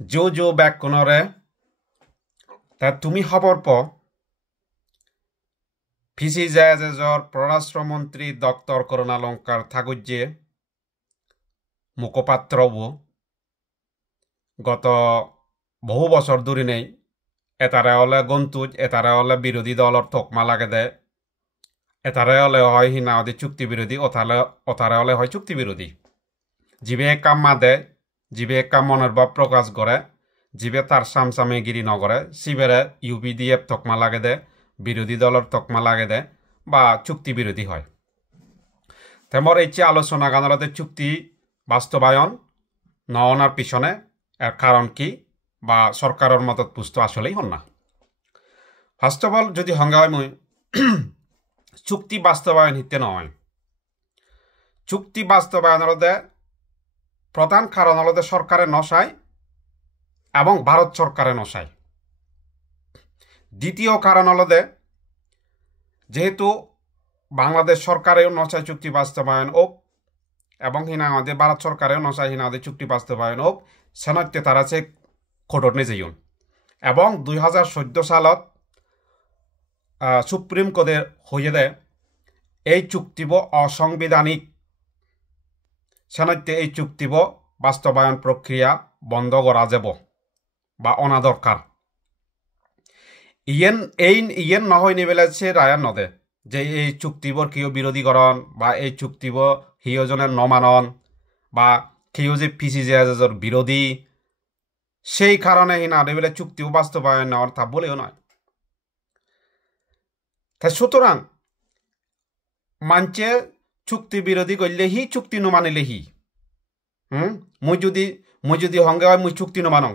জো back কোনরে তা তুমি হবর প ফিসি জায়াজেজর পররাষ্ট্রমন্ত্রী ডক্টর করুণালঙ্কার ঠাকুরজে মুখপাত্রব গত বহু বছর ধরে নেই এটারে হলে গন্তুজ এটারে হলে বিরোধী দলর তকমা লাগে দে এটারে হলে হয় হিনাওদি চুক্তি বিরোধী ওথারে হলে হয় চুক্তি বিরোধী জিবে কাম মাদে জিবে কাম মনের ভাব প্রকাশ করে জিবে তার সামসামেগিরি নগরে সিবেরে ইউপিডিএফ তকমা লাগে দে বিরোধী দলের তকমা লাগে দে বা চুক্তি বিরোধী হয় তেমর এই যে আলোচনা গানলতে চুক্তি বাস্তবায়ন নওনার পিছনে এর কারণ কি বা সরকারের মদত পুষ্ট আসলেই হন না ফার্স্ট অফ অল যদি হঙ্গা হয় মই চুক্তি বাস্তবায়ন হিতে নয় চুক্তি বাস্তবায়ন হলদে প্রধান কারণ হলদে সরকারের নশায় এবং ভারত সরকারের নশায় দ্বিতীয় কারণ হলদে যেহেতু বাংলাদেশ সরকারেও নশায় চুক্তি বাস্তবায়ন হোক এবং হিনাঙে ভারত সরকারেও নশায় হিনাঙে চুক্তি বাস্তবায়ন হোক সেনত্যে তারা সে খোটর নে যাইন এবং 2014 সালত সুপ্রিম কোর্টের হয়ে দে এই চুক্তিব অসাংবিধানিক সেনত্যে এই চুক্তিব বাস্তবায়ন প্রক্রিয়া বন্ধ করা যাব বা অনা দরকার ইয়েন নহয় নিবেলে সে রায়ান নদে যে এই চুক্তিবর কিয় বিরোধীকরণ বা এই চুক্তিব হিয়জনের নমানন বা কেউ যে পিসি জেজর বিরোধী সেই কারণে হিনা নিবেলে চুক্তিও বাস্তবায়ন নেওয়ার তা বলেও নয় তাই সুতরাং মানছে চুক্তি বিরোধী করলে হি চুক্তি নমানিলে হি মুই যদি হঙ্গে হয় মুই চুক্তি নমানং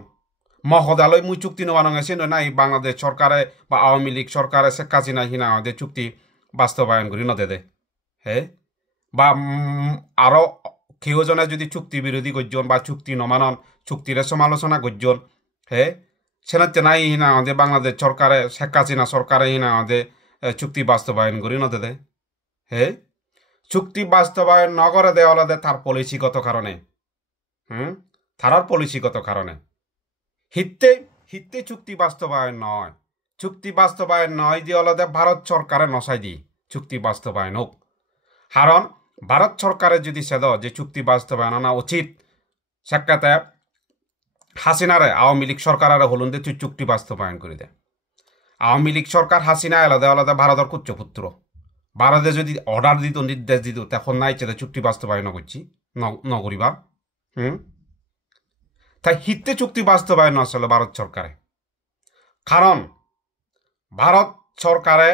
মহদালয় মুই চুক্তি নমানং আছে নাই বাংলাদেশ সরকারে বা আওয়ামী লীগ সরকারে শেখ হাসিনা হিনা আমাদের চুক্তি বাস্তবায়ন করি নদে দে হে বা আরো কেউজনে যদি চুক্তি বিরোধী গর্জন বা চুক্তি নমানন চুক্তির সমালোচনা গর্জন হে সেনাতে নাই হিনা আমাদের বাংলাদেশ সরকারে শেখ হাসিনা সরকারে হিনা আমাদের চুক্তি বাস্তবায়ন করি নদে দে হে চুক্তি বাস্তবায়ন নগরে দেওয়া দে তার পলিসিগত কারণে তারার পলিসিগত কারণে হিতে চুক্তি বাস্তবায়ন নয় চুক্তি বাস্তবায়ন নয় দিয়ে অলদে ভারত সরকারে নসাই দি চুক্তি বাস্তবায়ন হোক কারণ ভারত সরকারের যদি সেদ যে চুক্তি বাস্তবায়ন আনা উচিত সাক্ষাতে হাসিনারে আওয়ামী লীগ সরকারে হলুন দে তুই চুক্তি বাস্তবায়ন করে দে আওয়ামী লীগ সরকার হাসিনা আলাদা আলাদা ভারতের কুচ্চপুত্র ভারতে যদি অর্ডার দিত নির্দেশ দিত তখন নাই চেতে চুক্তি বাস্তবায়ন করছি নগরিবা তাই হিতে চুক্তি বাস্তবায়ন আসলে ভারত সরকারে কারণ ভারত সরকারে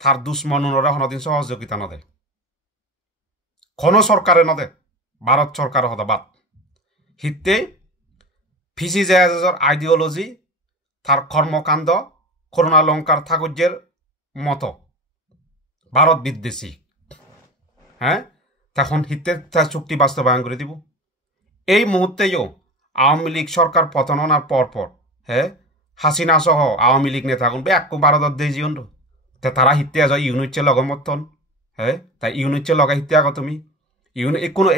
তার দুশ্মনুরা হনদিন সহযোগিতা নদে কোনো সরকারে নদে ভারত সরকার হদা বাদ হিতে ফিসি জাহাজের আইডিওলজি তার কর্মকাণ্ড করুণালঙ্কার ঠাকুরের মতো ভারত বিদ্বেষী তখন হিতে তার চুক্তি বাস্তবায়ন করে দিব এই মুহূর্তেও আওয়ামী লীগ সরকার পতন হওয়ার পর হাসিনা সহ আওয়ামী লীগ নেতাগুন বে এক ভারতত দিয়ে জীবন তারা হিতে আজ ইউনিটে লগমতন তাই ইউনিটে লগা হিতে আগ তুমি কোনো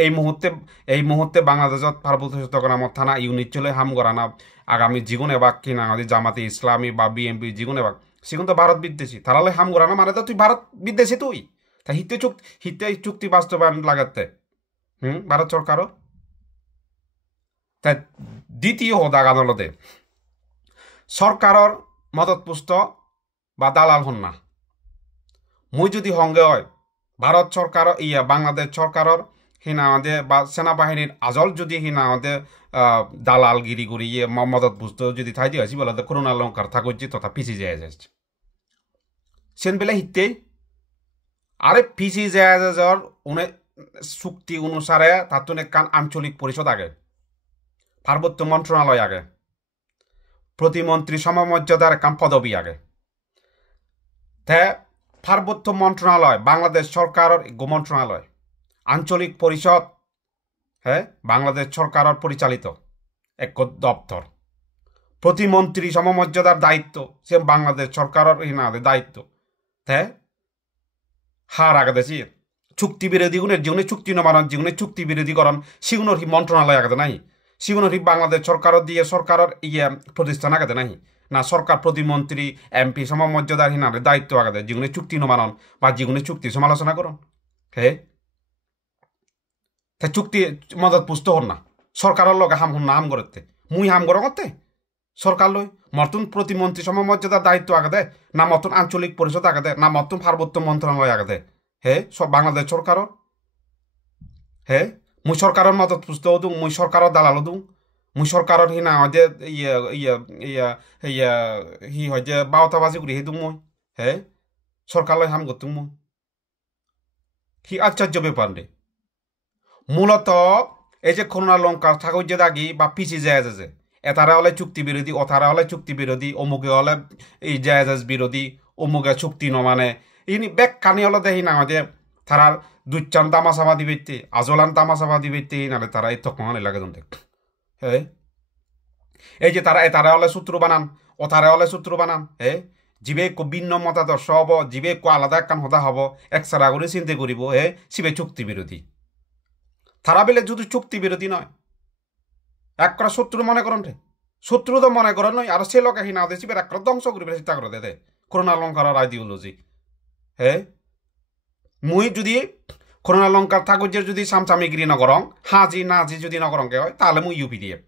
এই মুহূর্তে বাংলাদেশত পার্বত্য চট্টগ্রামত থানা ইউনিট চলে হাম করা না আগামী জীবন এবার কিনা জামাতে ইসলামী বা বিএমপি জীবন এবার সেগুন তো ভারত বিদ্বেষী তারালে হাম করা না মানে তো তুই ভারত বিদ্বেষী তুই তাই হিতে চুক্তি বাস্তবায়ন লাগাতে ভারত সরকারও তাই দ্বিতীয় দাগানলতে সরকারের মদতপুষ্ট বা দালাল হন না মুই যদি হঙ্গে হয় ভারত সরকার বাংলাদেশ সরকারের হিনা আমাদের বা সেনাবাহিনীর আজল যদি হিনা আমাদের দালালগিরি করি মদতপুষ্ট যদি থাই দিয়ে আসি বলে করুণালঙ্কার থাকুজি তথা পিছি যায় যাচ্ছে সেন বেলা হিতে আরে পিছি যায় চুক্তি অনুসারে তাতুন কান আঞ্চলিক পরিষদ আগে পার্বত্য মন্ত্রণালয় আগে প্রতিমন্ত্রী সমমর্যাদার কাম পদবী আগে তে পার্বত্য মন্ত্রণালয় বাংলাদেশ সরকারের মন্ত্রণালয় আঞ্চলিক পরিষদ বাংলাদেশ সরকারের পরিচালিত এক দপ্তর প্রতিমন্ত্রী সমমর্যাদার দায়িত্ব সে বাংলাদেশ সরকারের দায়িত্ব তে হার আগে দেছি চুক্তি বিরোধী গুণের জীবনে চুক্তি নমানোর জীবনে চুক্তি বিরোধীকরণ সেগুলোর মন্ত্রণালয় আগে নাই সিগুনরি বাংলাদেশ সরকারও দিয়ে সরকারের প্রতিষ্ঠান আগে নাই না সরকার প্রতিমন্ত্রী এমপি সমমর্যাদার হিনারে দায়িত্ব আগে যেগুলো চুক্তি নমানন বা যেগুলো চুক্তি সমালোচনা করুন হে তা চুক্তি মদত পুষ্ট হন না সরকারের লগে হাম হন না হাম করতে মুই হাম করো করতে সরকার লই মতন প্রতিমন্ত্রী সমমর্যাদার দায়িত্ব আগে দেয় না মতন আঞ্চলিক পরিষদ আগে দেয় না মতন পার্বত্য মন্ত্রণালয় আগে দেয় হে সব বাংলাদেশ সরকারও হে মুই সরকারের মদত পুষ্ট দিওঁ মুই সরকারের দালালো দিওঁ মুই সরকারের হিনা হয় যে ইয়ে ইয়ে ইয়া ইয়া হি হয় যে বাউতাবাজি করি হে দিওঁ মই হে সরকার হাম করতুম মই কি আশ্চর্য ব্যাপার রে মূলত এই যে করোনা লঙ্কার ঠাকুর যে দাগি বা পিছিয়ে যায় যে এতারা হলে চুক্তি বিরোধী অতারা হলে চুক্তি বিরোধী অমুকে হলে এই জায়জ বিরোধী অমুকে চুক্তি নমানে ইনি বেক কানি হলে দেখি না যে তারার দুচ্চান তামাশাবা দিবে আজলান তামাশাবা দিবে নাহলে তারা এই তখন লাগে দেখ হ্যাঁ এই যে তারা হলে সূত্র বানান অতারা হলে সূত্র বানান হ্যাঁ জীবে ভিন্ন মতাদর্শ হব জীবে আলাদা একখান হতা হব একসারা করে চিন্তা করিব হে শিবে চুক্তি বিরোধী তারা বেলে যদি চুক্তি বিরোধী নয় এক করা শত্রু মনে করেন রে শত্রু তো মনে করেন নয় আর সে লোক হিনা দেশি এক করা ধ্বংস করিবে চিন্তা করে দে করোনা লঙ্কার আইডিওলজি হে মুই যদি করোনা লঙ্কার ঠাকুরের যদি সামসামিগিরি নগরং হাজি নাজি যদি নগরংকে হয় তাহলে মুই ইউপিডিএফ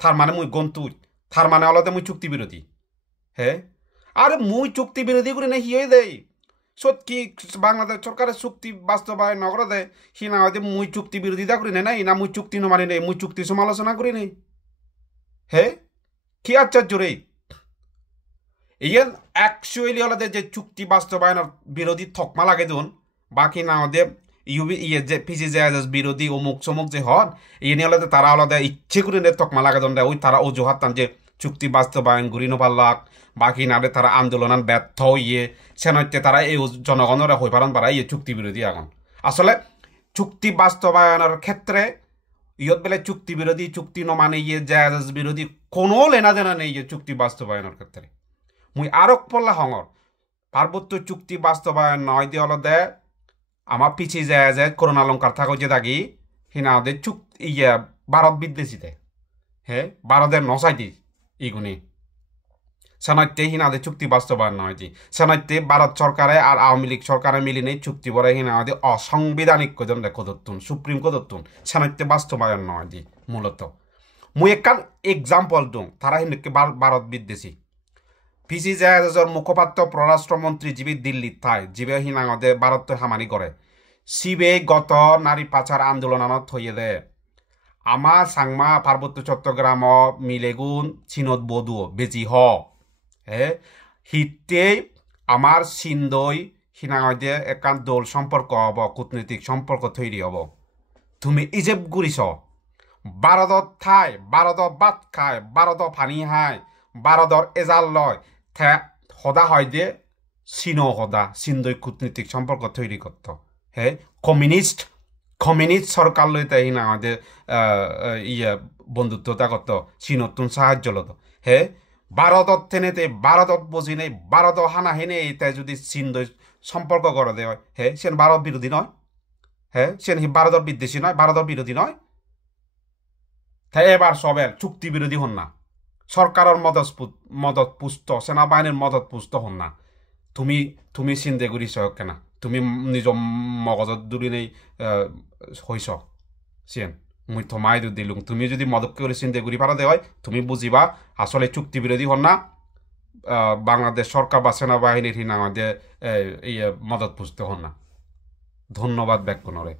তার মানে মুই গন্তুই তার মানে হলতে মুই চুক্তি বিরোধী হে আরে মুই চুক্তি বিরোধী করে না হিয়ে দেয় সত্যি বাংলাদেশ সরকারের চুক্তি বাস্তবায়ন নগর দেয় সি না হয়তো মুই চুক্তি বিরোধিতা করি নাই না মুই চুক্তি নমানি নেই মুই চুক্তি সমালোচনা করি নেই হে কি আশ্চর্য রে ইয়ান অ্যাকচুয়ালি হলে যে চুক্তি বাস্তবায়নের বিরোধী থকমা লাগে দুন বাকি না হতে ইউবি ইয়ে যে পিসি যে বিরোধী অমুক চমুক যে হন ইয়ে নিয়ে হলে তারা হলে ইচ্ছে করে থকমা লাগে দন ওই তারা অজুহাত টান যে চুক্তি বাস্তবায়ন ঘুরি নপাল্লাক বাকি নারে তারা আন্দোলন ব্যর্থ ইয়ে সেনতে তারা এই জনগণের হয়ে পারেন পারা ইয়ে চুক্তি বিরোধী এখন আসলে চুক্তি বাস্তবায়নের ক্ষেত্রে ইয়ত বেলে চুক্তি বিরোধী চুক্তি নমানে ইয়ে জায়জ বিরোধী কোনো লেনা দেনা নেই ইয়ে চুক্তি বাস্তবায়নের ক্ষেত্রে মুই আরক পড়লা হঙর পার্বত্য চুক্তি বাস্তবায়ন নয় দিয়ে হল দে আমার পিছিয়ে যায় করোনা লঙ্কার থাকো যে দাগি হিনা ওদের চুক্তি ইয়ে ভারত বিদ্বেষীতে হ্যাঁ ভারতের নসাই দি ইগুনি সেনাইতে হিনাদে চুক্তি বাস্তবায়ন নয় দি সেনাইতে ভারত সরকারে আর আওয়ামী লীগ সরকারে মিলি নেই চুক্তি বলে হিনাদে অসাংবিধানিক কজন কদতুন সুপ্রিম কদতুন সেনাইতে বাস্তবায়ন নয় দি মূলত মুই একখান এক্সাম্পল দুং তারা হিনকে ভারত বিদ্বেষী পিসি জাহাজের মুখপাত্র পররাষ্ট্রমন্ত্রী জীবী দিল্লিত থায় জীবে হিনাঙদে ভারত হামানি করে শিবে গত নারী পাচার আন্দোলনত হইয়ে দে আমার সাংমা পার্বত্য চট্টগ্রাম মিলেগুন চিনত বধু বেজি হ হে হিতে আমার সিন্দই হিনাঙদে একান দোল সম্পর্ক হব কূটনৈতিক সম্পর্ক তৈরি হব তুমি ইজেপ্ট ঘুরিছ ভারতত ঠাই ভারতত বাত খায় ভারতত পানি হায় ভারতর এজাল লয় সদা হয় দিয়ে চীনও সদা চীনদৈ কূটনৈতিক সম্পর্ক তৈরি করত হে কমিউনিস্ট সরকার লই তাই না আমাদের ইয়ে বন্ধুত্বতা করত চীনতুন সাহায্য লত হে ভারতত থেনেতে ভারতত বুঝি নেই ভারত হানা হেনে তাই যদি চীনদৈ সম্পর্ক করে দেয় হে সেন ভারত বিরোধী নয় হে সেন ভারতের বিদ্বেষী নয় ভারতের বিরোধী নয় তাই এবার সবের চুক্তি বিরোধী হন না সরকারের মদত পুষ্ট সেনাবাহিনীর মদত পুষ্ট হন না তুমি চিন্তা করিছ কেনা তুমি নিজ মগজত দূরি নেই হইছ চিন মুই থমাই দিলুম তুমি যদি মদত করে চিন্তা করি পারা দে হয় তুমি বুঝিবা আসলে চুক্তি বিরোধী হন না বাংলাদেশ সরকার বা সেনাবাহিনীর হিনা আমাদের মদত পুষ্ট হন না ধন্যবাদ ব্যাকুণরে